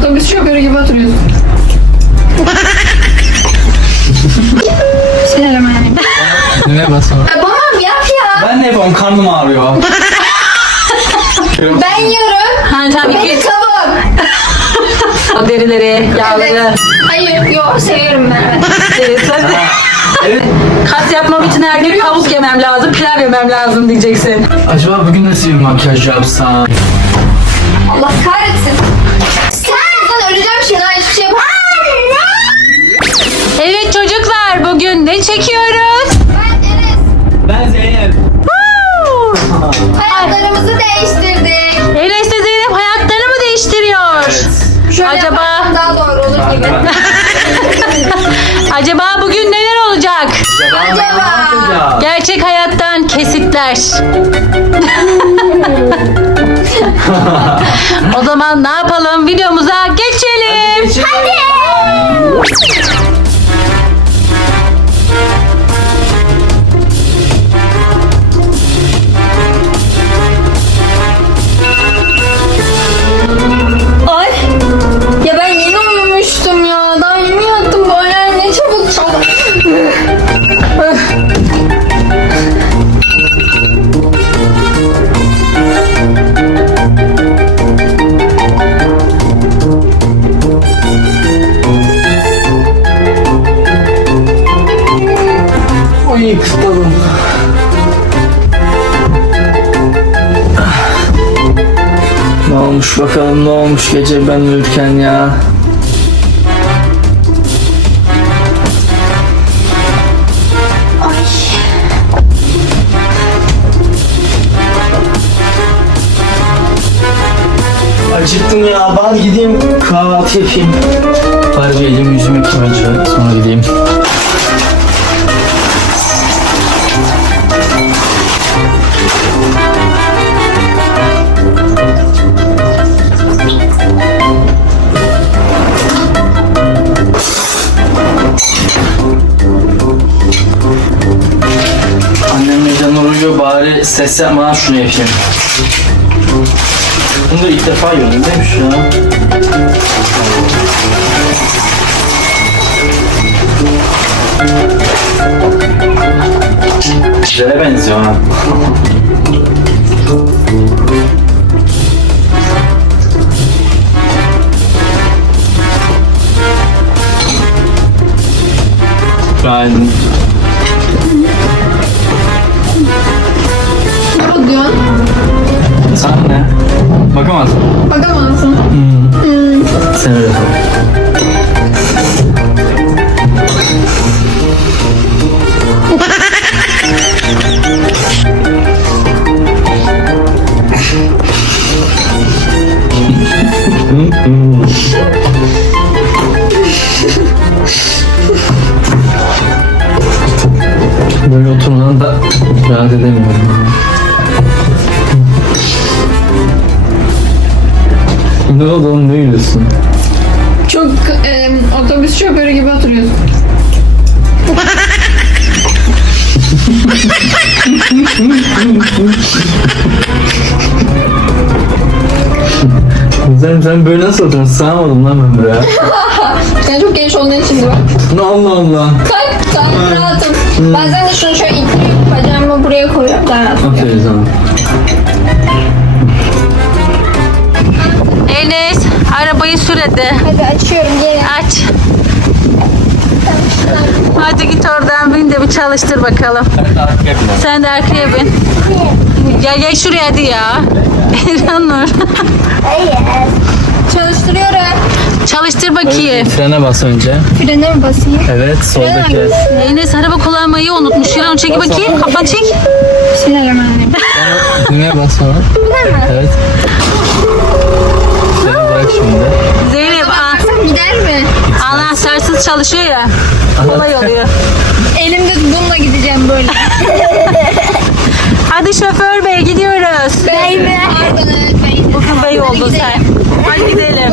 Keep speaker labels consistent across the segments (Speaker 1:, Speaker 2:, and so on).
Speaker 1: Otobüs şoförü gibi oturuyorsun. Bismillahirrahmanirrahim.
Speaker 2: Ne basma?
Speaker 1: Babam yap ya.
Speaker 2: Ben ne yapayım? Karnım ağrıyor.
Speaker 1: Ben yiyorum.
Speaker 3: Ha tabii
Speaker 1: Benim
Speaker 3: ki.
Speaker 1: tavuğum.
Speaker 3: O derileri, yağları.
Speaker 1: Hayır, yok seviyorum ben.
Speaker 2: Evet.
Speaker 3: Kas yapmam için her gün tavuk yemem lazım, pilav yemem lazım diyeceksin.
Speaker 2: Acaba bugün nasıl bir makyaj yapsam?
Speaker 1: Allah kahretsin. Sen öleceğim şimdi. Hiçbir şey yapamam.
Speaker 3: Evet çocuklar, bugün ne çekiyoruz?
Speaker 1: Ben Enes.
Speaker 2: Ben Zeynep.
Speaker 1: Hayatlarımızı değiştirdik.
Speaker 3: Enes de Zeynep hayatlarını mı değiştiriyor?
Speaker 1: Şöyle
Speaker 3: Acaba-
Speaker 1: yaparsam daha doğru olur gibi.
Speaker 3: Acaba bugün neler olacak?
Speaker 1: Acaba?
Speaker 3: Gerçek hayattan kesitler. O zaman ne yapalım? Videomuza geçelim.
Speaker 1: Ay. Ya ben yeni uyumuştum ya. Daha yeni yattım. Böyle ne çabuk çabuk.
Speaker 2: Oy kısladım. Ne olmuş bakalım, ne olmuş gece ben uyurken ya. Acıktım ya, bari gideyim kahvaltı yapayım. Bari bir elimi yüzümü yıkayayım önce, sonra gideyim. Annem meydan uyuyor, bari ses yapmadan şunu yapayım. Bunu da ilk defa yiyorum değil mi şu an? Güzele benziyor ha. Günaydın.
Speaker 1: Ne diyorsun?
Speaker 2: Sen ne? Bakamazsın.
Speaker 1: Bakamazsın.
Speaker 2: Sen öyle kal. Böyle oturmadan da rahat edemiyorum. Ne oldu oğlum, ne gülüyorsun?
Speaker 1: Çok otobüs şoförü gibi oturuyorsun.
Speaker 2: Sen böyle nasıl oturuyorsun? Sığamadım lan ben buraya.
Speaker 1: Sen çok genç olduğun için de bak.
Speaker 2: Allah Allah.
Speaker 1: Kalk rahatım. Bazen de şunu şöyle ittiriyorum. Bacağımı buraya koyuyorum. Daha rahat.
Speaker 2: Aferin sana.
Speaker 3: Enes, arabayı sür hadi.
Speaker 1: Hadi açıyorum gelin.
Speaker 3: Aç. Hadi git oradan bin de bir çalıştır bakalım. Sen de arkaya bin. Gel şuraya hadi ya. İranur.
Speaker 1: Çalıştırıyorum.
Speaker 3: Çalıştır bakayım.
Speaker 2: Frene bas önce.
Speaker 1: Frene mi basayım?
Speaker 2: Evet, soldaki.
Speaker 3: Enes araba kullanmayı unutmuş. İranur çek bakayım. Kafanı çek.
Speaker 1: Bismillahirrahmanirrahim.
Speaker 2: Düğmeye bas sonra. Evet. Freni bırak şimdi.
Speaker 3: Zeynep
Speaker 1: Baksam gider mi?
Speaker 3: anahtarsız çalışıyor ya. Kolay oluyor.
Speaker 1: Elimde bununla gideceğim böyle.
Speaker 3: Hadi şoför bey gidiyoruz.
Speaker 1: Bey mi? Pardon evet bey.
Speaker 3: Bey oldun sen. Hadi gidelim.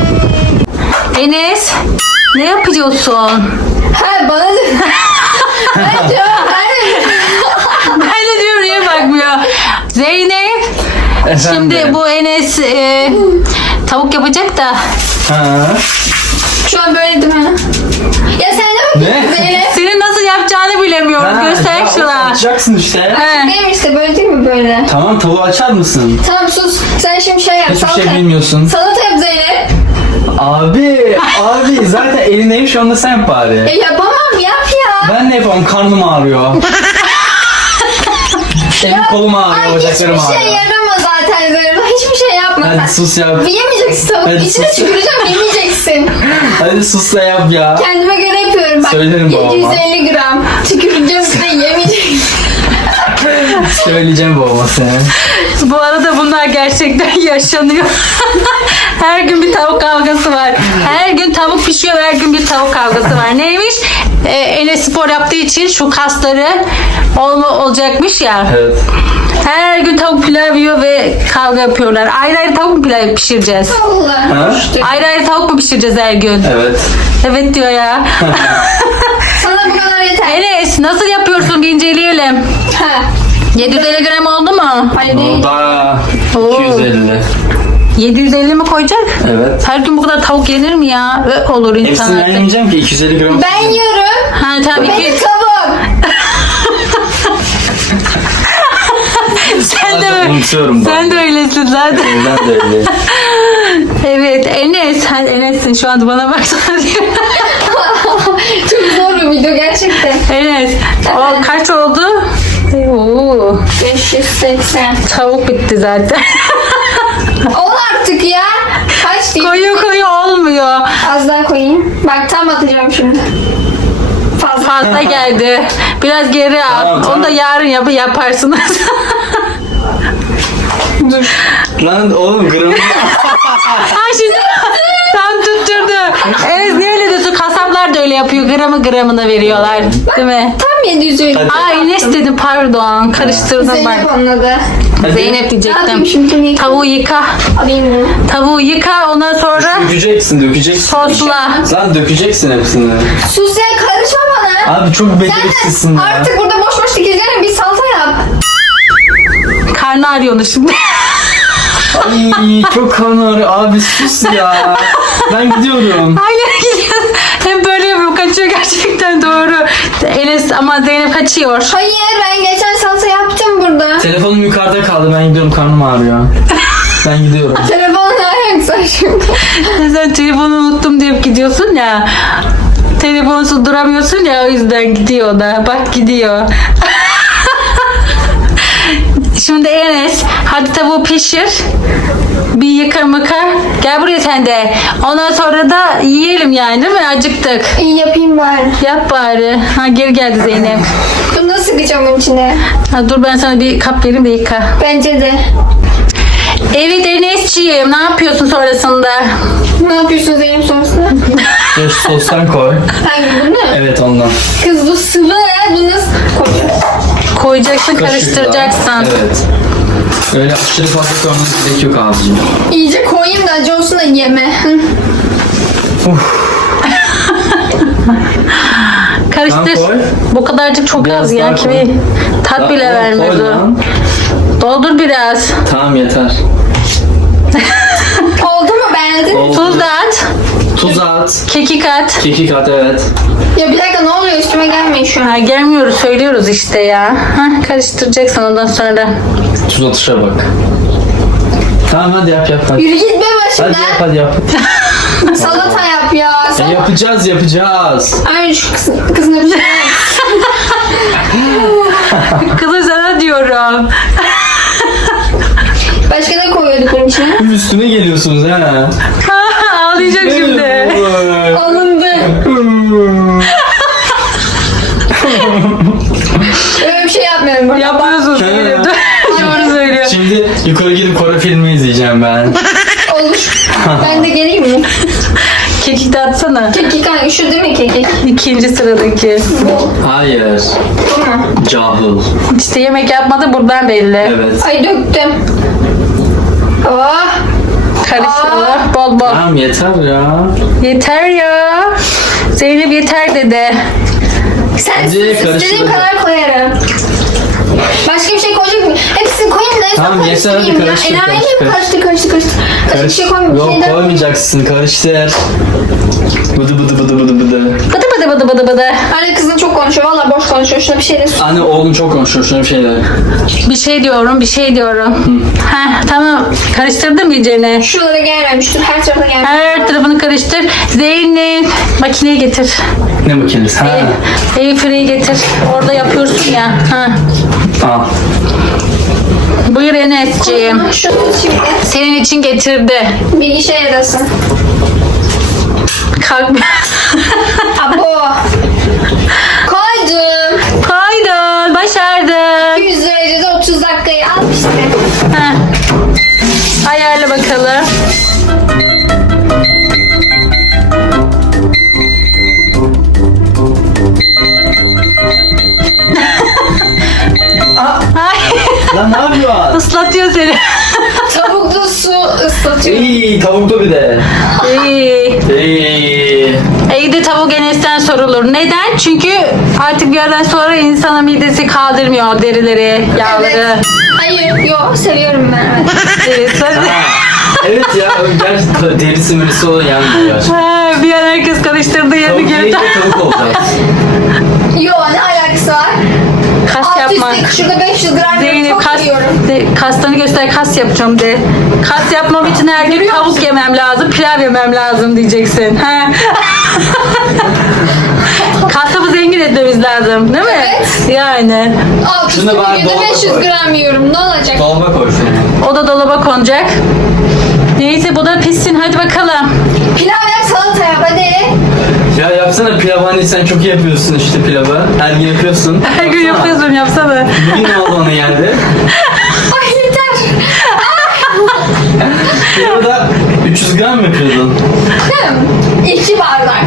Speaker 3: Enes ne yapıyorsun?
Speaker 1: Ha bana da. Ben cevap vermedim.
Speaker 3: Ben de diyorum niye bakmıyor. Zeynep.
Speaker 2: Efendim?
Speaker 3: Şimdi bu Enes tavuk yapacak da
Speaker 2: Ha.
Speaker 1: Şu an böyle değil mi? Ya sen de
Speaker 2: Ne?
Speaker 1: bakıyorsun Zeynep.
Speaker 3: Senin nasıl yapacağını bilemiyorum. Göster şuna.
Speaker 2: Açacaksın işte.
Speaker 3: He.
Speaker 1: Benim işte böyle değil mi böyle?
Speaker 2: Tamam, tavuğu açar mısın?
Speaker 1: Tamam sus. Sen şimdi şey yap.
Speaker 2: Hiçbir
Speaker 1: Salata.
Speaker 2: şey bilmiyorsun.
Speaker 1: Salata yap Zeynep.
Speaker 2: Abi zaten elindeyim, şu anda sen yap bari.
Speaker 1: Yapamam yap ya.
Speaker 2: Ben ne yapalım, karnım ağrıyor. Elim kolum ağrıyor,
Speaker 1: Ay
Speaker 2: bacaklarım
Speaker 1: hiçbir şey
Speaker 2: ağrıyor.
Speaker 1: yarama zaten Zeynep. Hiçbir şey yapma.
Speaker 2: Hadi sus yap.
Speaker 1: Yemeyeceksin tavuk.
Speaker 2: Hadi
Speaker 1: İçine
Speaker 2: sus.
Speaker 1: tüküreceğim yemeyeceksin.
Speaker 2: Hadi sus da yap ya.
Speaker 1: Kendime göre yapıyorum. Bak,
Speaker 2: Söylerim babama.
Speaker 1: 750 gram. Tüküreceğim size yemeyeceksin.
Speaker 2: Söyleyeceğim babama seni.
Speaker 3: Bu arada bunlar gerçekten yaşanıyor. Her gün bir tavuk kavgası var. Her gün tavuk pişiyor, her gün bir tavuk kavgası var. Neymiş? Enes spor yaptığı için şu kasları olacakmış ya.
Speaker 2: Evet.
Speaker 3: Her gün tavuk pilav yiyor ve kavga yapıyorlar. Ayrı ayrı tavuk mu pilav pişireceğiz?
Speaker 1: Allah.
Speaker 2: Ha?
Speaker 3: Ayrı ayrı tavuk mu pişireceğiz her gün?
Speaker 2: Evet.
Speaker 3: Evet diyor ya.
Speaker 1: Sana bu kadar yeter.
Speaker 3: Enes nasıl yapıyorsun bir inceleyelim.
Speaker 1: Ha.
Speaker 3: 750 gram oldu mu?
Speaker 1: Hayır değil.
Speaker 2: Orada
Speaker 3: Oo.
Speaker 2: 250.
Speaker 3: 750 mi koyacak?
Speaker 2: Evet.
Speaker 3: Her gün bu kadar tavuk yenir mi ya? Olur insan
Speaker 2: Hepsini ben
Speaker 3: artık.
Speaker 2: yemeyeceğim ki, 250 gram.
Speaker 1: Ben yiyorum.
Speaker 3: Ha tabii
Speaker 1: Benim
Speaker 3: ki.
Speaker 1: tavuğum.
Speaker 3: Sen
Speaker 2: Bazen
Speaker 3: de
Speaker 2: unutuyorum
Speaker 3: sen
Speaker 2: ben.
Speaker 3: de öylesin zaten.
Speaker 2: Ben de öyle.
Speaker 3: Evet Enes, sen Enes'sin şu anda bana baksana diyor.
Speaker 1: Çok zor bir video gerçekten.
Speaker 3: Enes, o kaç oldu? Oo,
Speaker 1: 580.
Speaker 3: tavuk bitti zaten.
Speaker 1: Ol artık ya. Kaç değil?
Speaker 3: koyu olmuyor.
Speaker 1: Az daha koyayım. Bak tam atacağım şimdi. Fazla.
Speaker 3: Fazla geldi. Biraz geri al.
Speaker 2: Tamam, tamam.
Speaker 3: Onu da yarın yaparsınız.
Speaker 2: Lan oğlum gramı...
Speaker 3: Ha şimdi tam tutturdu. Enes niye öyle diyorsun? Kasaplar da öyle yapıyor. Gramı gramına veriyorlar. Değil mi?
Speaker 1: Tam 700 öyle.
Speaker 2: Hadi.
Speaker 3: Aa Enes dedim pardon. Karıştırdım ben.
Speaker 1: Zeynep anladı.
Speaker 2: Hadi.
Speaker 3: Zeynep
Speaker 1: Ne yapayım
Speaker 3: diyecektim.
Speaker 1: şimdi?
Speaker 3: Tavuğu yıka.
Speaker 1: Alayım bunu.
Speaker 3: Tavuğu yıka ondan sonra
Speaker 2: Dökeceksin.
Speaker 3: sosla.
Speaker 2: Lan dökeceksin hepsini.
Speaker 1: Sus ya karışma bana.
Speaker 2: Abi çok
Speaker 1: Sen
Speaker 2: beceriksizsin
Speaker 1: de
Speaker 2: ya.
Speaker 1: artık burada boş boş dikileceğine bir salata yap.
Speaker 3: Karnı ağrıyordu şimdi.
Speaker 2: Ay çok kan ağrıyor. Abi sus ya. Ben gidiyorum.
Speaker 3: Hala gidiyor. Hep böyle yapıyor. Kaçıyor gerçekten doğru. Enes ama Zeynep kaçıyor.
Speaker 1: Hayır ben geçen salata yaptım burada.
Speaker 2: Telefonum yukarıda kaldı. Ben gidiyorum. Karnım ağrıyor. Ben gidiyorum.
Speaker 1: Telefonun ayaksa şimdi.
Speaker 3: Sen telefonu unuttum deyip gidiyorsun ya. Telefonsuz duramıyorsun ya o yüzden gidiyor o da. Bak gidiyor. Şimdi Enes hadi tavuğu pişir. Bir yıka mıka. Gel buraya sen de. Ondan sonra da yiyelim yani değil mi? Acıktık.
Speaker 1: İyi yapayım bari.
Speaker 3: Yap bari. Ha geri geldi Zeynep.
Speaker 1: Bunu nasıl sıkacağım bunun içine?
Speaker 3: Ha, dur ben sana bir kap vereyim de yıka.
Speaker 1: Bence de.
Speaker 3: Evet Enes'ciğim ne yapıyorsun sonrasında?
Speaker 1: Ne yapıyorsun Zeynep sonrasında?
Speaker 2: Dur sostan koy.
Speaker 1: Hangi bunu?
Speaker 2: Evet ondan.
Speaker 1: Kız bu sıvı. Bunu nasıl koyacağız?
Speaker 3: Koyacaksın
Speaker 2: Kaşıkla.
Speaker 3: karıştıracaksın.
Speaker 2: Evet. Öyle aşırı fazla koymanız gerek yok abicim.
Speaker 1: İyice koyayım da acı olsun da yeme.
Speaker 3: Karıştır.
Speaker 2: Tamam, koy.
Speaker 3: Bu kadarcık çok
Speaker 2: Biraz
Speaker 3: az ya
Speaker 2: daha
Speaker 3: kimi
Speaker 2: koy.
Speaker 3: tat bile
Speaker 2: Koy
Speaker 3: vermez o.
Speaker 2: lan.
Speaker 3: Doldur biraz.
Speaker 2: Tamam yeter.
Speaker 1: Oldu mu beğendin?
Speaker 2: Oldu.
Speaker 3: Tuz da at.
Speaker 2: Tuz at.
Speaker 3: Kekik at.
Speaker 2: Kekik at evet.
Speaker 1: Ya bir dakika ne oluyor üstüme gelmeyin şu an.
Speaker 3: Ha, gelmiyoruz söylüyoruz işte ya. Ha, karıştıracaksın ondan sonra.
Speaker 2: Tuz atışa bak. Tamam hadi yap hadi.
Speaker 1: Yürü git be
Speaker 2: Hadi yap
Speaker 1: başımdan.
Speaker 2: hadi yap.
Speaker 1: Salata yap ya.
Speaker 2: Yapacağız.
Speaker 1: Ay şu kızına bir şey yap.
Speaker 3: Kızı sana diyorum.
Speaker 1: Başka ne koyuyorduk bunun içine?
Speaker 2: Üstüne geliyorsunuz ha.
Speaker 3: Ağlayacak şimdi.
Speaker 1: Alındı. Öyle bir şey yapmıyorum. Ben.
Speaker 3: Yapıyorsun.
Speaker 2: Ha.
Speaker 3: Doğru söylüyor.
Speaker 2: Şimdi yukarı gidip Kore filmi izleyeceğim ben.
Speaker 1: Olur. Ben de geleyim mi?
Speaker 3: Kekik de atsana.
Speaker 1: Kekik hangi? Şu değil mi kekik?
Speaker 3: İkinci sıradaki.
Speaker 1: Bu.
Speaker 2: Hayır.
Speaker 1: Bu mu?
Speaker 2: Cahil.
Speaker 3: İşte yemek yapmadı buradan belli.
Speaker 2: Evet.
Speaker 1: Ay döktüm. Oh.
Speaker 3: Karıştırılır. Bol bol.
Speaker 2: Tamam yeter ya.
Speaker 3: Yeter ya. Zeynep yeter dedi.
Speaker 1: Sen
Speaker 2: Hadi
Speaker 1: istediğim
Speaker 2: karıştıralım.
Speaker 1: kadar koyarım. Başka bir şey koyacak mı? Hepsini koyayım da en son
Speaker 2: Tamam, yeter, hadi
Speaker 1: karıştırayım ya.
Speaker 2: karıştır,
Speaker 1: Enayi
Speaker 2: karıştır,
Speaker 1: mi? Karıştır. Başka bir şey koymayayım.
Speaker 2: Yok,
Speaker 1: Şeyden-
Speaker 2: koymayacaksın. Karıştır. Bıdı bıdı bıdı bıdı bıdı.
Speaker 3: Bıdı.
Speaker 1: Anne kızın çok konuşuyor. Valla boş konuşuyor. Şuna bir şey de sus.
Speaker 2: Anne oğlum çok konuşuyor. Şuna bir şeyler.
Speaker 3: Bir şey diyorum. Heh, tamam. Karıştırdım iyicene.
Speaker 1: Şuralara gelmemiştir. Her tarafa gelmiş.
Speaker 3: Her tarafını karıştır. Zeynep makineyi getir.
Speaker 2: Ne makinesi? Ha.
Speaker 3: Airfryer'i getir. Orada yapıyorsun ya. Ha.
Speaker 2: Al.
Speaker 3: Buyur Enes'ciğim.
Speaker 1: Şunu şimdi
Speaker 3: Senin için getirdi.
Speaker 1: bilgisayar arasın.
Speaker 3: Kalk.
Speaker 1: Abo. Koydum.
Speaker 3: Koydun. Başardın.
Speaker 1: 200 derecede 30 dakikayı al işte.
Speaker 3: Heh. Ayarla bakalım. Ay,
Speaker 2: Lan ne yapıyorsun?
Speaker 3: ıslatıyor seni.
Speaker 1: Tavuklu su ıslatıyor.
Speaker 2: İyi, tavuklu bir de.
Speaker 3: İyi.
Speaker 2: İyi.
Speaker 3: İyi de tavuk Enes'ten sorulur. Neden? Çünkü artık bir yerden sonra insana midesi kaldırmıyor o derileri, yağları.
Speaker 1: Evet. Hayır, yok seviyorum ben. Evet.
Speaker 2: Ha. Evet ya, gerçi derisi mürisi olan yanmıyor.
Speaker 3: Ha, bir an herkes karıştırdığı yerini
Speaker 2: Tavuk
Speaker 3: geri
Speaker 2: yiyince tavuk olacağız.
Speaker 1: Yok ne alakası var?
Speaker 3: kas
Speaker 1: Alt
Speaker 3: yapmak.
Speaker 1: üstteki şurada 500 gram
Speaker 3: Zeynep
Speaker 1: çok
Speaker 3: kas,
Speaker 1: yiyorum.
Speaker 3: kaslarını göster, kas yapacağım de. Kas yapmam için her gün tavuk yemem lazım, pilav yemem lazım diyeceksin. Ha? Kasabı zengin etmemiz lazım değil mi?
Speaker 1: Evet.
Speaker 3: Yani.
Speaker 1: Alt
Speaker 2: Şunu
Speaker 1: üstü
Speaker 2: bari
Speaker 1: günde
Speaker 2: dolaba
Speaker 1: 500
Speaker 2: koy.
Speaker 1: gram yiyorum. Ne olacak?
Speaker 2: Dolaba koy şunu.
Speaker 3: O da dolaba konacak. Neyse bu da pişsin hadi bakalım.
Speaker 1: Pilav yap salata yap hadi.
Speaker 2: Ya yapsana pilav, hani sen çok iyi yapıyorsun işte pilavı. Her gün yapıyorsun.
Speaker 3: Her gün
Speaker 2: Yapsana.
Speaker 3: yapıyorsun yapsana.
Speaker 2: Bugün ne oldu ona geldi?
Speaker 1: Ay yeter.
Speaker 2: Pilavı da 300 gram mı kırdın?
Speaker 1: Değil mi? 2 bardak.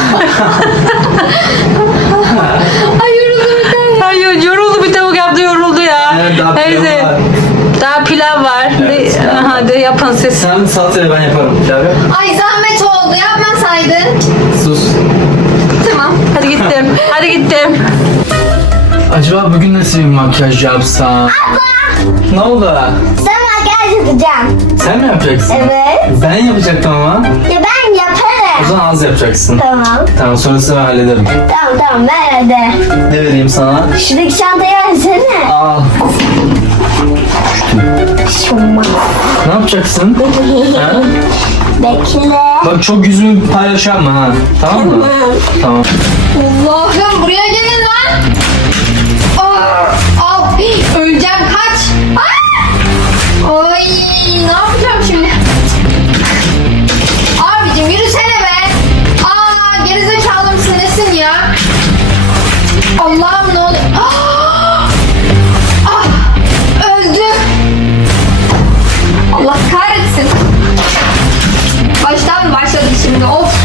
Speaker 1: Ay yoruldum bir tane.
Speaker 3: Ay yoruldu bir tavuk yaptı yoruldu ya.
Speaker 2: Evet, daha pilav
Speaker 3: Neyse.
Speaker 2: var.
Speaker 3: Daha pilav var.
Speaker 2: Evet, pilav var.
Speaker 3: Hadi yapın siz.
Speaker 2: Sen salatayı ben yaparım. Pilav yap.
Speaker 1: Ay zahmet oldu yapmasaydın.
Speaker 2: Sus.
Speaker 1: Tamam.
Speaker 3: Hadi gittim. Hadi gittim.
Speaker 2: Acaba bugün nasıl bir makyaj yapsam? Ne oldu?
Speaker 4: Sen makyaj yapacağım.
Speaker 2: Sen mi yapacaksın?
Speaker 4: Evet.
Speaker 2: Ben yapacaktım ama.
Speaker 4: Ya ben
Speaker 2: O
Speaker 4: yaparım.
Speaker 2: zaman az yapacaksın.
Speaker 4: Tamam.
Speaker 2: Tamam, sonrasını ben hallederim.
Speaker 4: Tamam ver hadi.
Speaker 2: Ne vereyim sana?
Speaker 4: Şuradaki çantayı versene.
Speaker 2: Al.
Speaker 4: Şuma.
Speaker 2: Ne yapacaksın? Ha?
Speaker 4: Bekle.
Speaker 2: Bak çok yüzümü paylaşamam ha. Tamam mı? Tamam.
Speaker 1: Allah'ım buraya gelin lan. Al. Öleceğim kaç. Ay ne yapacağım şimdi? Abicim yürüsene be. Gerizekalı mısın nesin ya? Allah'ım ne oluyor? Öldüm. Allah kahretsin. Baştan mı başladı şimdi? Of.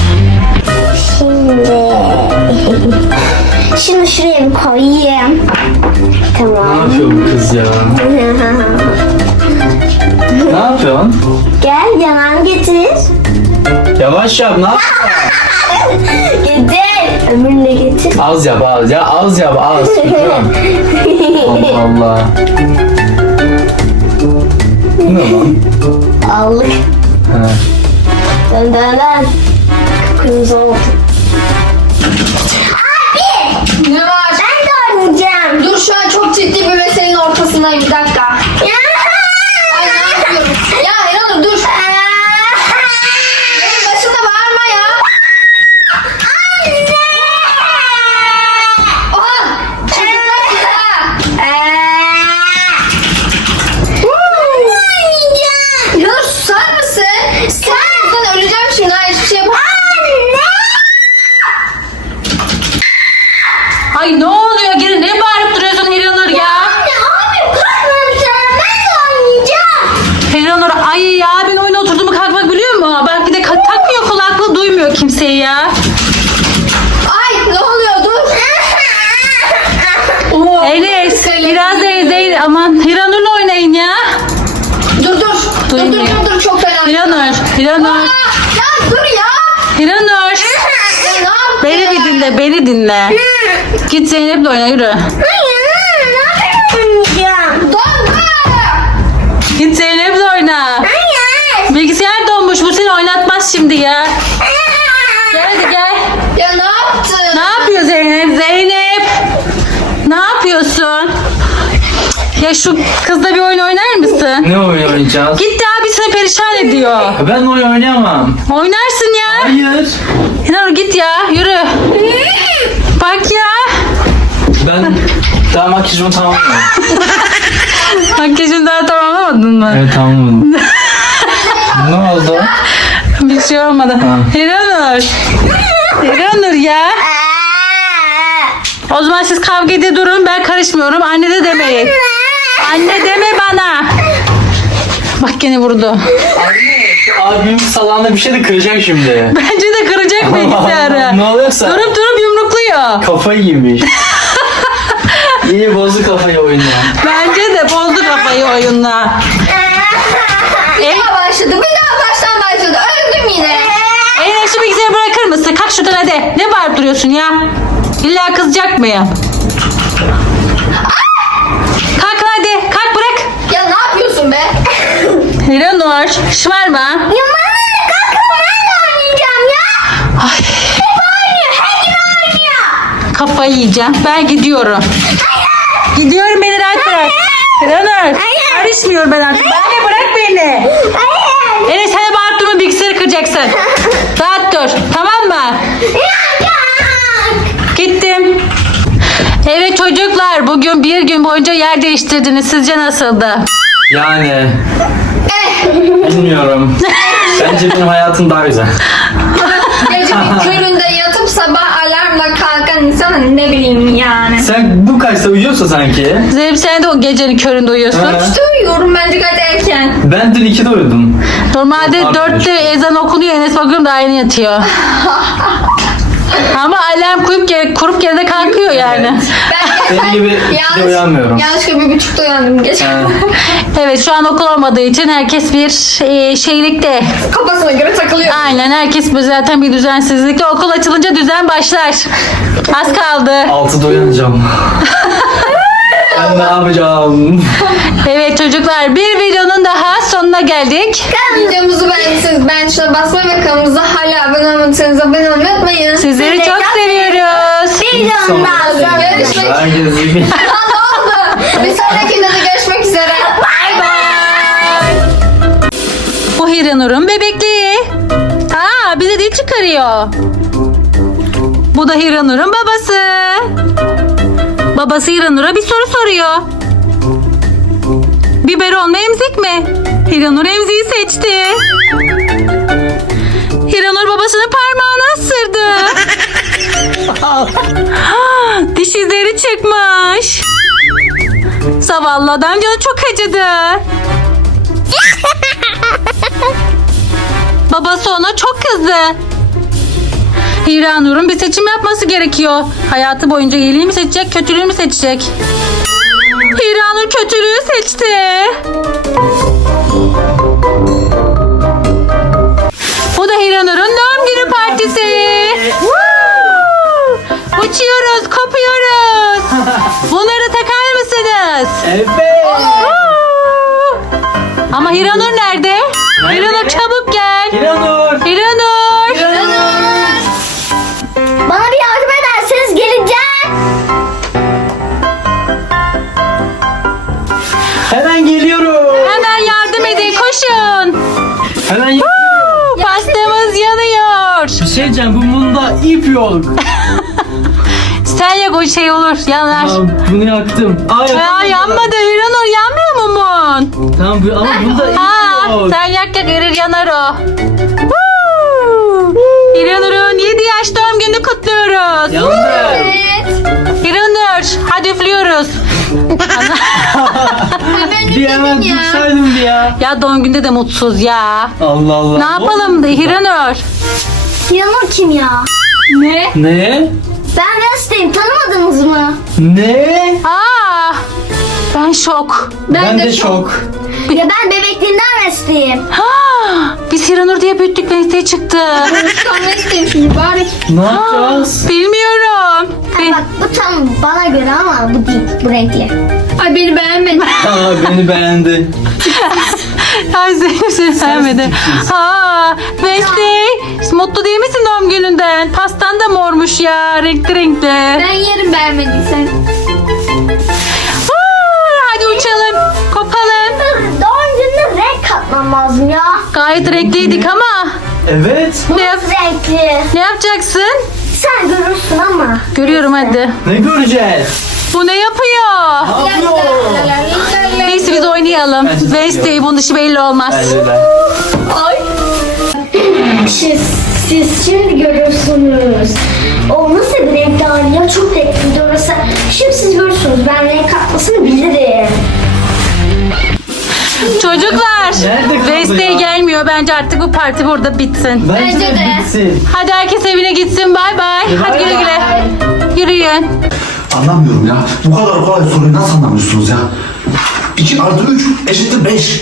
Speaker 4: Şunu şuraya bir koyayım.
Speaker 2: Ne
Speaker 4: Tamam.
Speaker 2: yapıyor bu kız ya? Ne yapıyorsun?
Speaker 4: Gel yalan getir.
Speaker 2: Yavaş yap, ne yapıyorsun?
Speaker 4: Getir. Ömürle getir.
Speaker 2: Az yap, az. Ya az yap, az. Allah Allah. Bu ne lan?
Speaker 4: Allık.
Speaker 2: Ha.
Speaker 4: Dön dön dön. Kırmızı oldu.
Speaker 1: Ne var?
Speaker 4: Ben de oynayacağım.
Speaker 1: Dur şu an çok ciddi bir meselenin ortasındayım bir dakika. Ay ne yapıyorum? Ya İranur dur. Benim başımda bağırma ya. Oha! Çocuklar ya. İranur susar mısın? Sen öleceğim şimdi. Hayır hiçbir şey yapamam.
Speaker 3: Ay ne oluyor? Gene ne bağırıp duruyorsun Hiranur ya? Hiranur ay abin oyuna oturdu mu kalkmak biliyor mu? Bak bir de takmıyor kulaklığı duymuyor kimseyi ya.
Speaker 1: Ay ne oluyor dur.
Speaker 3: Enes biraz da aman Hiranur'la oynayın ya.
Speaker 1: Dur.
Speaker 3: Duymuyor.
Speaker 1: Dur çok fena.
Speaker 3: Hiranur.
Speaker 1: Ya dur ya.
Speaker 3: Hiranur.
Speaker 1: Ya ne yaptın
Speaker 3: Beni
Speaker 1: ya?
Speaker 3: bir dinle, beni dinle. Git Zeynep'le oyna yürü.
Speaker 4: Hayır, ne yapıyorsun? oynayacağım.
Speaker 1: Dondu.
Speaker 3: Git Zeynep'le oyna.
Speaker 4: Hayır.
Speaker 3: Bilgisayar donmuş. Bu seni oynatmaz şimdi ya. Gel hadi gel.
Speaker 1: Ya ne yaptın?
Speaker 3: Ne yapıyor Zeynep? Zeynep! Ne yapıyorsun? Ya şu kızla bir oyun oynar mısın?
Speaker 2: Ne oyun oynayacağız?
Speaker 3: Gitti abi seni perişan ediyor.
Speaker 2: Ben oyun oynayamam.
Speaker 3: Oynarsın ya.
Speaker 2: Hayır.
Speaker 3: İnanır git ya yürü. Bak ya.
Speaker 2: Ben daha makyajımı tamamladım.
Speaker 3: Makyajını daha tamamlamadın mı?
Speaker 2: Evet tamamladım. Ne oldu?
Speaker 3: Bir şey olmadı.
Speaker 2: Ha.
Speaker 3: İnanır. İnanır ya. O zaman siz kavga edin durun ben karışmıyorum. Anne de demeyin. Anne deme bana. Bak gene vurdu.
Speaker 2: Anne şu abimin salağında bir şey de kıracak şimdi.
Speaker 3: Bence de kıracak bilgisayarı.
Speaker 2: Ne oluyorsa?
Speaker 3: Durup yumrukluyor.
Speaker 2: Kafayı yemiş. İyi bozdu kafayı oyunda.
Speaker 3: Bence de bozdu kafayı oyunla.
Speaker 1: Bir daha başladı. Bir daha baştan başladı. Öldüm yine.
Speaker 3: Eğer şu bilgisayarı bırakır mısın? Kalk şuradan hadi. Ne bağırıp duruyorsun ya? İlla kızacak mıyım? Kalk hadi. Kalk bırak.
Speaker 1: Ya ne yapıyorsun be?
Speaker 3: Hiranur şımarma.
Speaker 4: Ya bana kalkın ben de oynayacağım ya.
Speaker 3: Ay,
Speaker 4: Hep oynuyor. Her gün oynuyor.
Speaker 3: kafayı yiyeceğim. Ben gidiyorum. Gidiyorum beni rahat bırak. Hiranur. Karışmıyorum ben artık. Anne bırak beni.
Speaker 4: Hayır.
Speaker 3: Enes sana bağırıp durma bilgisayarı kıracaksın. Rahat dur. Tamam mı? Gittim. Evet çocuklar bugün bir gün boyunca yer değiştirdiniz. Sizce nasıldı?
Speaker 2: Yani bilmiyorum. Bence benim hayatım daha güzel.
Speaker 1: Gece bir köründe yatıp sabah alarmla kalkan insan ne bileyim yani.
Speaker 2: Sen bu kaçta uyuyorsun sanki?
Speaker 3: Zeynep sen de o gecenin köründe uyuyorsun.
Speaker 2: Ha.
Speaker 1: İşte uyuyorum bence gayet erken.
Speaker 2: Ben dün 2'de uyudum.
Speaker 3: Normalde
Speaker 2: Pardon.
Speaker 3: 4'te ezan okunuyor. Enes bakıyorum da aynı yatıyor. Ama alarm kurup geride kalkıyor yani.
Speaker 1: Ben
Speaker 2: Senin gibi de uyanmıyorum.
Speaker 1: yanlışlıkla 1.30'da uyandım gece.
Speaker 2: Ha.
Speaker 3: Evet şu an okul olmadığı için herkes bir şeylikte.
Speaker 1: Kafasına göre takılıyor.
Speaker 3: Aynen herkes zaten bir düzensizlikte. Okul açılınca düzen başlar. Az kaldı.
Speaker 2: 6'da uyanacağım. Ben ne yapacağım?
Speaker 3: Evet çocuklar bir videonun daha sonuna geldik.
Speaker 1: Videomuzu beğendiyseniz beğen tuşuna basmayı ve kanalımıza hala abone olmadıysanız abone olmayı unutmayın.
Speaker 3: Sizleri çok seviyoruz.
Speaker 4: Bir daha sonra.
Speaker 1: Görüşmek üzere.
Speaker 2: Herkes iyi.
Speaker 1: Ne oldu? Bir sonraki videoda görüşmek üzere. Bay bay.
Speaker 3: Bu Hiranur'un bebekliği. Aa bize dil çıkarıyor. Bu da Hiranur'un babası. Babası Hiranur'a bir soru soruyor. Biberon mu emzik mi? Hiranur emziği seçti. Hiranur babasının parmağını ısırdı. Diş izleri çıkmış. Zavallı adam canı çok acıdı. Babası ona çok kızdı. Hiranur'un bir seçim yapması gerekiyor. Hayatı boyunca iyiliği mi seçecek, kötülüğü mü seçecek? Hiranur kötülüğü seçti. Bu da Hiranur'un doğum günü partisi. Woo! Uçuyoruz, kopuyoruz. Bunları takar mısınız?
Speaker 2: Evet.
Speaker 3: Woo! Ama Hiranur nerede? Hiranur çabuk gel.
Speaker 2: İnanur.
Speaker 3: Hiranur.
Speaker 4: Bana bir yardım ederseniz geleceğim.
Speaker 2: Hemen geliyorum.
Speaker 3: Hemen yardım edin koşun.
Speaker 2: Hemen
Speaker 3: Woo! Pastamız yanıyor.
Speaker 2: Bir şey diyeceğim, bu mumda ip yok.
Speaker 3: Sen yak o şey olur yanar.
Speaker 2: Tamam, bunu yaktım.
Speaker 3: Aa yanmadı Hiranur yanmıyor mumun?
Speaker 2: Tamam ama bunda ip
Speaker 3: Ha
Speaker 2: yok.
Speaker 3: sen yak erir yanar o. Woo! Hiranur'un 7 yaş doğum gününü kutluyoruz.
Speaker 2: Yandı.
Speaker 3: Hiranur hadi üflüyoruz.
Speaker 2: Bir hemen tutsaydım bir ya.
Speaker 3: Ya doğum günde de mutsuz ya.
Speaker 2: Allah Allah.
Speaker 3: Ne yapalım da Hiranur?
Speaker 4: Yanur kim ya?
Speaker 1: Ne?
Speaker 2: Ne?
Speaker 4: Ben Wednesday'im, tanımadınız mı?
Speaker 2: Ne?
Speaker 3: Aa ben şok.
Speaker 2: Ben de şok.
Speaker 4: Ya ben bebekliğinden Wednesday'im.
Speaker 3: Ha, biz Hiranur diye büyüttük Wednesday çıktı.
Speaker 1: Sonra isteyeyim şimdi bari.
Speaker 2: Ne yapacağız?
Speaker 3: Bilmiyorum. uçalım.
Speaker 4: Bak bu tam bana göre ama bu değil. Bu renkli.
Speaker 1: Ay beni beğenmedi.
Speaker 2: Aa, beni beğendi.
Speaker 3: Ay Zeynep seni beğenmedi. Ha, Wednesday. Mutlu değil misin doğum gününden? Pastan da mormuş ya. Renkli renkli.
Speaker 1: Ben yerim beğenmediysen.
Speaker 3: Hadi uçalım. Kopalım.
Speaker 4: Doğum gününe renk katmam lazım ya.
Speaker 3: Gayet renkliydik ama.
Speaker 2: Evet.
Speaker 3: Ne, yap-
Speaker 4: Renkli.
Speaker 3: ne yapacaksın?
Speaker 4: Sen görürsün ama.
Speaker 3: Görüyorum hadi.
Speaker 2: Ne göreceğiz?
Speaker 3: Bu ne yapıyor?
Speaker 2: Ne yapıyor?
Speaker 3: Neyse biz oynayalım.
Speaker 2: Bence de
Speaker 3: Wednesday bunun işi belli olmaz.
Speaker 2: Bence de.
Speaker 1: Ay.
Speaker 4: Siz şimdi görürsünüz. O nasıl bir renk hali ya, çok renkliydi orası. Şimdi siz görürsünüz, ben renk katmasını bilirim.
Speaker 3: Çocuklar.
Speaker 2: Nerede kaldı
Speaker 3: Wednesday
Speaker 2: ya?
Speaker 3: gelmiyor. Bence artık bu parti burada bitsin.
Speaker 2: Bence de
Speaker 1: de.
Speaker 2: bitsin.
Speaker 3: Hadi herkes evine gitsin. Bay bay. Hadi güle güle. Yürüyün.
Speaker 5: Anlamıyorum ya. Bu kadar kolay soruyu nasıl anlamıyorsunuz ya? 2 artı 3 eşittir 5.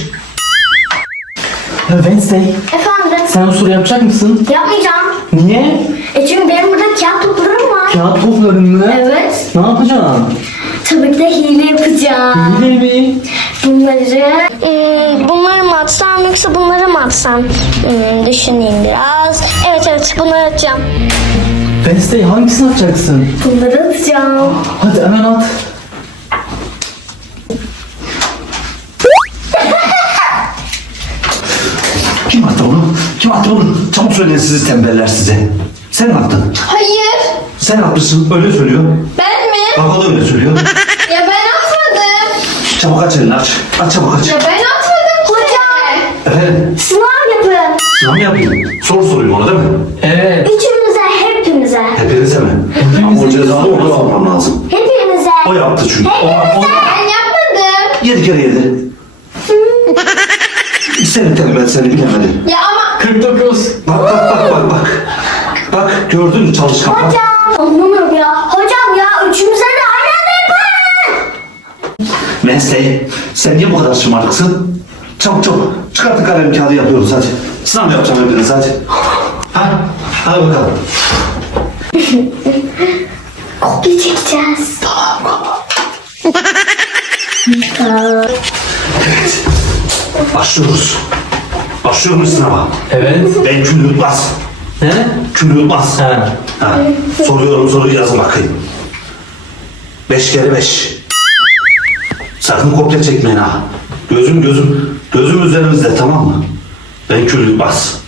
Speaker 2: Ya Wednesday,
Speaker 4: Efendim,
Speaker 2: sen o soru yapacak mısın?
Speaker 4: yapmayacağım.
Speaker 2: Niye?
Speaker 4: Çünkü benim burada kağıt toplarım var.
Speaker 2: Kağıt topladın mı?
Speaker 4: Evet.
Speaker 2: Ne yapacaksın?
Speaker 4: Tabii ki de hile yapacağım.
Speaker 2: Hile mi?
Speaker 4: Bunları mı atsam yoksa bunları mı atsam? Düşüneyim biraz. Evet bunları atacağım.
Speaker 2: Wednesday hangisini atacaksın?
Speaker 4: Bunları atacağım.
Speaker 2: Hadi hemen at.
Speaker 5: Kim attı onu? Kim attı onu? Çabuk söyleyin sizi tembeller size. Sen mi attın?
Speaker 1: Hayır.
Speaker 5: Sen atmışsın. Öyle söylüyor.
Speaker 1: Ben mi?
Speaker 5: Bak o da öyle söylüyor.
Speaker 1: Ya ben atmadım.
Speaker 5: Çabuk aç elini aç. Aç çabuk aç.
Speaker 1: Ya ben atmadım. Hocam.
Speaker 5: Efendim?
Speaker 4: Sınav yapın.
Speaker 5: Sınav mı yapayım? Soru sorayım ona değil mi?
Speaker 2: Evet.
Speaker 4: Üçümüze, hepimize.
Speaker 5: Hepinize mi? Ama o cezanı ona sormam lazım.
Speaker 4: Hepimize.
Speaker 5: O yaptı çünkü.
Speaker 1: Ben yapmadım.
Speaker 5: 7 kere 7. Seni tembel seni bilemedi.
Speaker 1: Ya ama
Speaker 2: 49.
Speaker 5: Bak. Bak gördün mü çalışkan bak.
Speaker 4: Hocam. Anlamıyorum ya. Hocam ya üçümüze de aynı anda yapın.
Speaker 5: Wednesday, sen niye bu kadar şımarıksın? Çabuk. Çıkartın kalem kağıdı yapıyoruz hadi. Sınav yapacağım hepiniz hadi. Hadi bakalım.
Speaker 4: Kopya çekeceğiz.
Speaker 5: Evet. Başlıyoruz. Başlıyor muyuz sınava?
Speaker 2: Evet.
Speaker 5: Ben kül yutmaz.
Speaker 2: Ne?
Speaker 5: Kül yutmaz.
Speaker 2: Ha.
Speaker 5: Soruyorum soruyu yazın bakayım. 5 kere 5. Sakın kopya çekmeyin ha. Gözüm üzerinizde tamam mı? Ben kül yutmaz.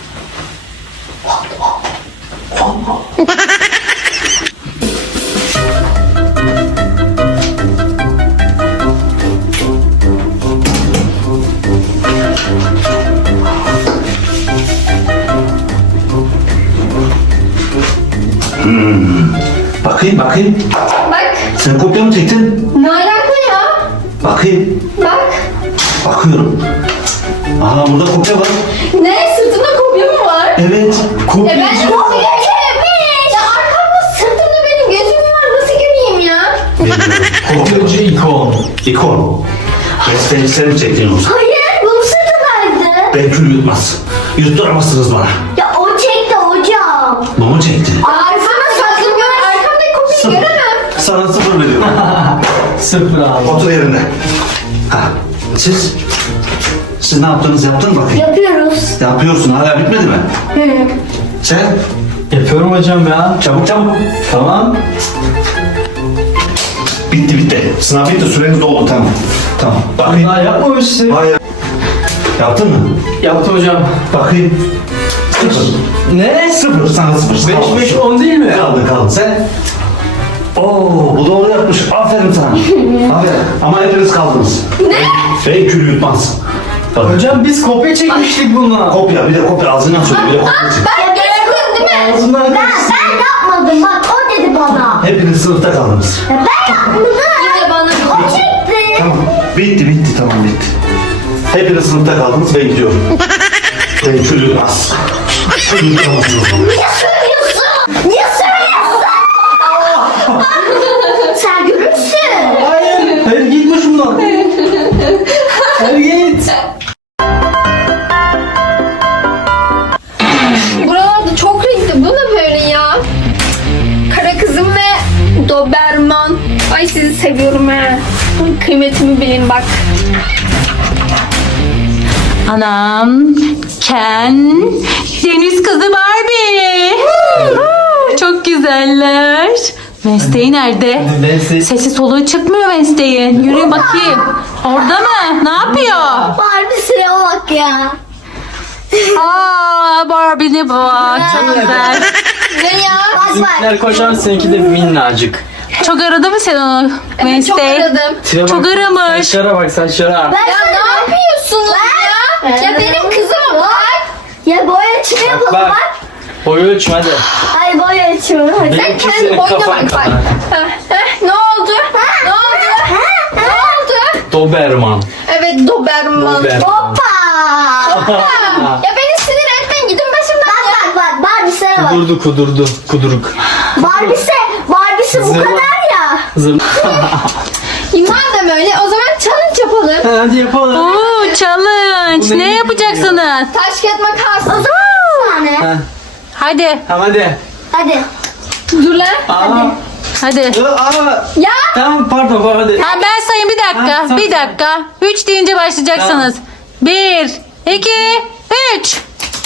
Speaker 5: Bakayım.
Speaker 1: bak.
Speaker 5: Sen kopya mı çektin?
Speaker 1: Ne alaka ya?
Speaker 5: Bakayım.
Speaker 1: Bak.
Speaker 5: Bakıyorum. Aha burada kopya var.
Speaker 1: Ne? Sırtımda kopya mı var?
Speaker 5: Evet.
Speaker 2: Kopya.
Speaker 1: Ben kopya çekmiş. Ya arkamda sırtımda benim gözüm var. Nasıl göreyim ya?
Speaker 2: Kopyacı ikon.
Speaker 5: İkon. Sen mi çektin yoksa?
Speaker 4: Hayır, bunun sırtındaydı.
Speaker 5: Ben kül yutmaz. Yutturamazsınız bana.
Speaker 4: Ya o çekti hocam.
Speaker 5: Bu mu çekti?
Speaker 1: Arkamda saklım yok. Arkamdaki kopyayı göremem.
Speaker 5: Sana 0 veriyorum.
Speaker 2: 0 abi.
Speaker 5: Otur yerine. Ha. Siz ne yaptınız? Yaptın mı bakayım?
Speaker 4: Yapıyoruz.
Speaker 5: Yapıyorsun. Hala bitmedi mi? Sen?
Speaker 2: Yapıyorum hocam ya.
Speaker 5: Çabuk.
Speaker 2: Tamam.
Speaker 5: Bitti. Sınav bitti. Süreniz doldu. Tamam. Bakayım.
Speaker 2: Daha yapmamışsın.
Speaker 5: Hayır. Yaptın mı?
Speaker 2: Yaptı hocam.
Speaker 5: Bakayım. 0.
Speaker 2: Ne?
Speaker 5: 0. Sana 0.
Speaker 2: 5 5 10 değil mi?
Speaker 5: Kaldı. Sen? Oo, bu doğru yapmış. Aferin sana. Aferin. Ama hepiniz kaldınız. Ne? Ben kül yutmaz. Bak.
Speaker 2: Hocam biz kopya çekmiştik bununla.
Speaker 5: Kopya. Bir de kopya. Ağzından söyle. Bir de kopya çek.
Speaker 1: Ben gördün değil mi?
Speaker 2: Ağzından
Speaker 4: Ben yapmadım, bak o dedi bana.
Speaker 5: Hepiniz sınıfta kaldınız.
Speaker 4: Ya ben yapmadım.
Speaker 1: Yine bana
Speaker 4: O çekti.
Speaker 5: Tamam. Bitti. Tamam bitti. Hepiniz sınıfta kaldınız. Ben gidiyorum. Ben kül yutmaz. Kül yutamazsınız.
Speaker 4: Niye söylüyorsun? Sen görürsün.
Speaker 2: Hayır git başımdan. Hayır git.
Speaker 1: Buralarda çok renkli. Bu ne böyle ya? Kara kızım ve seviyorum ha. Kıymetimi bilin bak.
Speaker 3: Anam, Ken, deniz kızı Barbie. Çok güzeller. Wednesday nerede?
Speaker 2: Wednesday.
Speaker 3: Sesi soluğu çıkmıyor Wednesday'in. Yürüyün bakayım. Orada mı? Ne yapıyor?
Speaker 4: Barbie şuraya bak ya.
Speaker 3: Aa, Barbie'ne bak. Çok güzel.
Speaker 1: Ne ya?
Speaker 4: Bak bak.
Speaker 2: Bizimkiler kocaman, seninki de minnacık.
Speaker 3: Çok aradı mı sen onu
Speaker 1: Çok
Speaker 3: Wednesday?
Speaker 1: aradım.
Speaker 2: Tipe
Speaker 3: Çok
Speaker 2: bak,
Speaker 3: aramış.
Speaker 2: Saçlara bak, saçlara.
Speaker 4: Ben
Speaker 1: Ya
Speaker 4: sana-
Speaker 1: ne yapıyorsunuz ya? Ya benim kızım var.
Speaker 4: Ya boy ölçümü yapalım
Speaker 2: Bak.
Speaker 4: bak.
Speaker 2: Boy ölçüm hadi.
Speaker 4: Ay boy ölçümü. Hadi.
Speaker 1: Sen
Speaker 2: Benimki
Speaker 1: kendi
Speaker 2: senin
Speaker 1: boyuna
Speaker 2: kafan
Speaker 1: bak bak.
Speaker 2: kadar.
Speaker 1: Ne oldu? Ne oldu? Ne oldu?
Speaker 2: Doberman.
Speaker 1: Evet Doberman.
Speaker 2: Doberman.
Speaker 4: Hoppa.
Speaker 1: Ya beni sinir etmeyin gidin başımdan ya.
Speaker 4: Bak bak Barbie'sine bak.
Speaker 2: Kudurdu, kuduruk.
Speaker 4: Barbie'si bu
Speaker 2: Zırla.
Speaker 4: kadar ya.
Speaker 2: Zırla.
Speaker 1: Madem öyle o zaman challenge yapalım.
Speaker 2: Hadi yapalım.
Speaker 3: Oo, challenge.
Speaker 2: Bu
Speaker 3: Ne
Speaker 2: neyi
Speaker 3: yapacaksınız?
Speaker 1: Taş kağıt makas.
Speaker 4: O zaman bir tane.
Speaker 2: Ha,
Speaker 3: Hadi,
Speaker 2: tamam hadi.
Speaker 4: Hadi.
Speaker 1: Dur lan.
Speaker 2: Aa.
Speaker 3: hadi.
Speaker 2: Aa.
Speaker 1: Ya.
Speaker 2: Tamam pardon hadi.
Speaker 3: Ha, ben sayayım bir dakika.
Speaker 2: Ha,
Speaker 3: Bir dakika. 3 deyince başlayacaksınız. 1, 2, 3.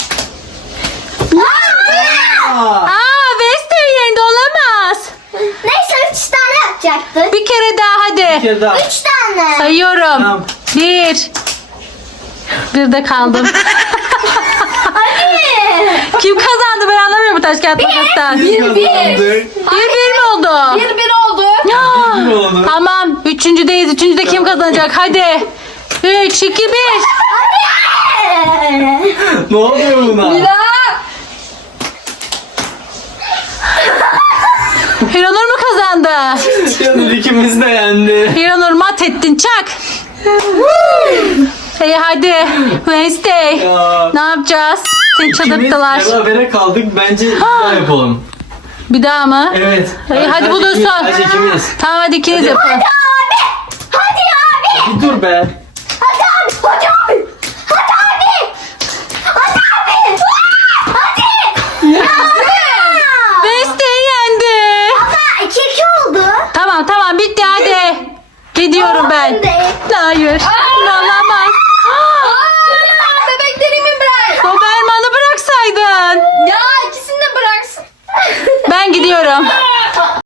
Speaker 3: Aa, Wednesday yerinde olamaz.
Speaker 4: Neyse 3 tane yapacaktık.
Speaker 3: Bir kere daha hadi.
Speaker 2: Bir kere daha.
Speaker 4: 3 tane.
Speaker 3: Sayıyorum.
Speaker 2: Tamam.
Speaker 3: 1. Bir de kaldım.
Speaker 4: Hadi.
Speaker 3: Kim kazandı ben anlamıyorum bu taş kağıt makastan.
Speaker 1: Bir.
Speaker 2: Kazandık.
Speaker 3: 1-1 mi oldu?
Speaker 1: 1-1 oldu.
Speaker 3: Ya.
Speaker 2: Bir oldu.
Speaker 3: Tamam. Üçüncüdeyiz. Üçüncüde kim kazanacak? Hadi. 3, 2, 1.
Speaker 2: Ne oluyor buna?
Speaker 1: Ya.
Speaker 3: Hiranur mu kazandı?
Speaker 2: Yani ikimiz de yendi.
Speaker 3: Hiranur mat ettin çak. Hey hadi Wednesday.
Speaker 2: Ya.
Speaker 3: Ne yapacağız? Seni çıldırttılar.
Speaker 2: İkimiz berabere kaldık. Bence daha yapalım.
Speaker 3: Bir daha mı?
Speaker 2: Evet.
Speaker 3: Hey, hadi bu
Speaker 2: ikimiz,
Speaker 3: dursun.
Speaker 2: Hadi ikimiz.
Speaker 3: Tamam hadi ikiniz yapın.
Speaker 4: Hadi abi.
Speaker 2: Bir dur be.